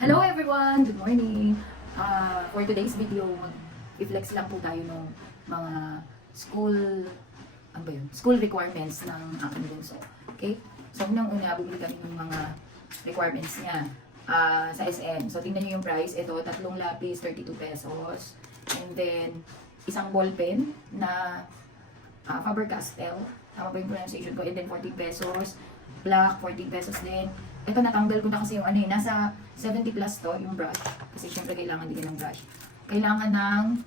Hello everyone! Good morning! For today's video, mag-flex lang po tayo ng mga school requirements ng aking bunso. Okay? So, unang-una, bumili kami ng mga requirements niya sa SM. So, tingnan niyo yung price. Ito, 3 lapis, 32 pesos. And then, isang ball pen na Faber-Castell. Tama ba yung pronunciation ko? And then, 14 pesos. Black, 14 pesos din. Ito, natanggal ko na kasi yung nasa 70 plus to, yung brush. Kasi syempre kailangan din ng brush. Kailangan ng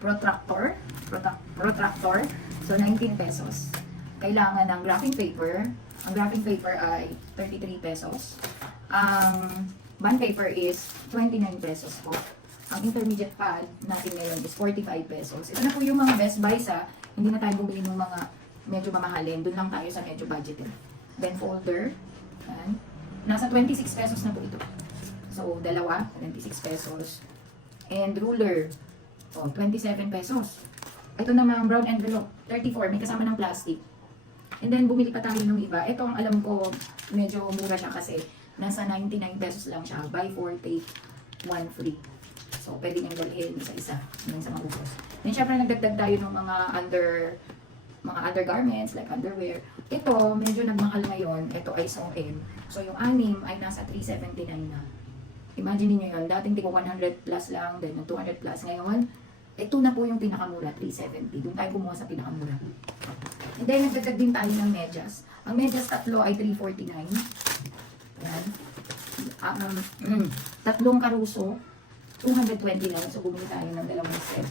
protractor. So, 19 pesos. Kailangan ng graphing paper. Ang graphing paper ay 33 pesos. Ang bond paper is 29 pesos po. Ang intermediate pad natin ngayon is 45 pesos. Ito na po yung mga best buy hindi na tayo bumili ng mga medyo mamahalin. Doon lang tayo sa medyo budgeted. Then folder. Yan. Nasa 26 pesos na po ito. So, dalawa, 26 pesos. And ruler, 27 pesos. Ito naman, brown envelope, 34, may kasama ng plastic. And then, bumili pa tayo ng iba. Ito, ang alam ko, medyo mura siya kasi nasa 99 pesos lang siya. Buy 4, take 1 free. So, pwede niyang dalhin isa-isa. Hanggang sa maubos. Then, syempre, nagdagdag tayo ng mga undergarments, like underwear. Ito, medyo nagmahal ngayon. Ito ay SOM. So, yung 6 ay nasa 379 na. Imagine niyo yun. Dating tipo 100 plus lang, then 200 plus. Ngayon, ito na po yung pinakamura, 370. Doon tayo kumuha sa pinakamura. And then, nagdagdag din tayo ng medyas. Ang medyas tatlo ay 349. Yan. Tatlong karuso, 220 lang. So, bumili tayo ng dalawang set.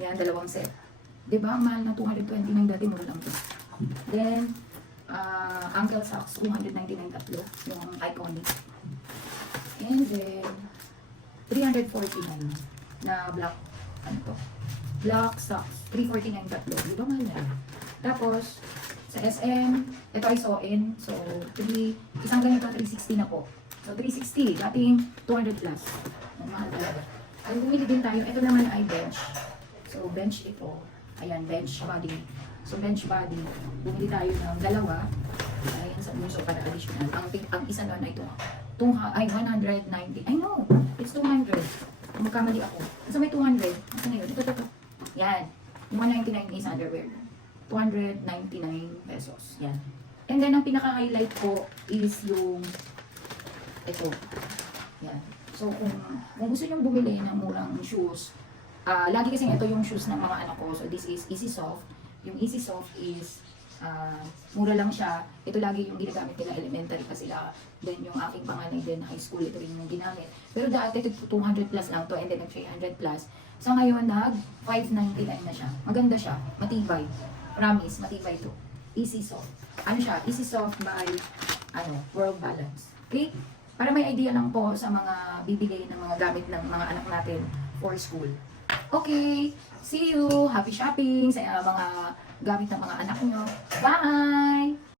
Yan, dalawang set. Diba? Ang mahal ng 220 ng dati, mura lang ito. Then, ankle socks, 299 tatlo. Yung iconic. And then, 349 na black, black socks. 349 tatlo. Diba mahal yan? Tapos, sa SM, ito ay SON. So, isang ganito, 360 na po. So, 360. Dating 200 plus. Ang mahal talaga. Ay, bumili din tayo. Ito naman ay bench. So, bench ito. Ayan, bench body. So, bench body. Bumili tayo ng dalawa. Ayan, sa bunso para additional. Ang isa nun ay 190. I know, it's 200. Magkamali ako. So, may 200. Asa ngayon? Ito. Yan. 199 is underwear. 299 pesos. Yan. And then, ang pinaka-highlight ko is yung ito. Yan. So, kung gusto nyo bumili ng murang shoes, lagi kasi ito yung shoes ng mga anak ko. So, this is Easy Soft. Yung Easy Soft is, mura lang siya. Ito lagi yung ginagamit nila, elementary pa sila. Then, yung aking panganay din, high school, ito rin yung ginamit. Pero dati, 200 plus lang to, and then 300 plus. So, ngayon, nag-599 na siya. Maganda siya. Matibay. Promise, matibay to. Easy Soft. Ano siya? Easy Soft by, World Balance. Okay? Para may idea lang po sa mga bibigay ng mga gamit ng mga anak natin for school. Okay, see you. Happy shopping sa mga gamit ng mga anak nyo. Bye!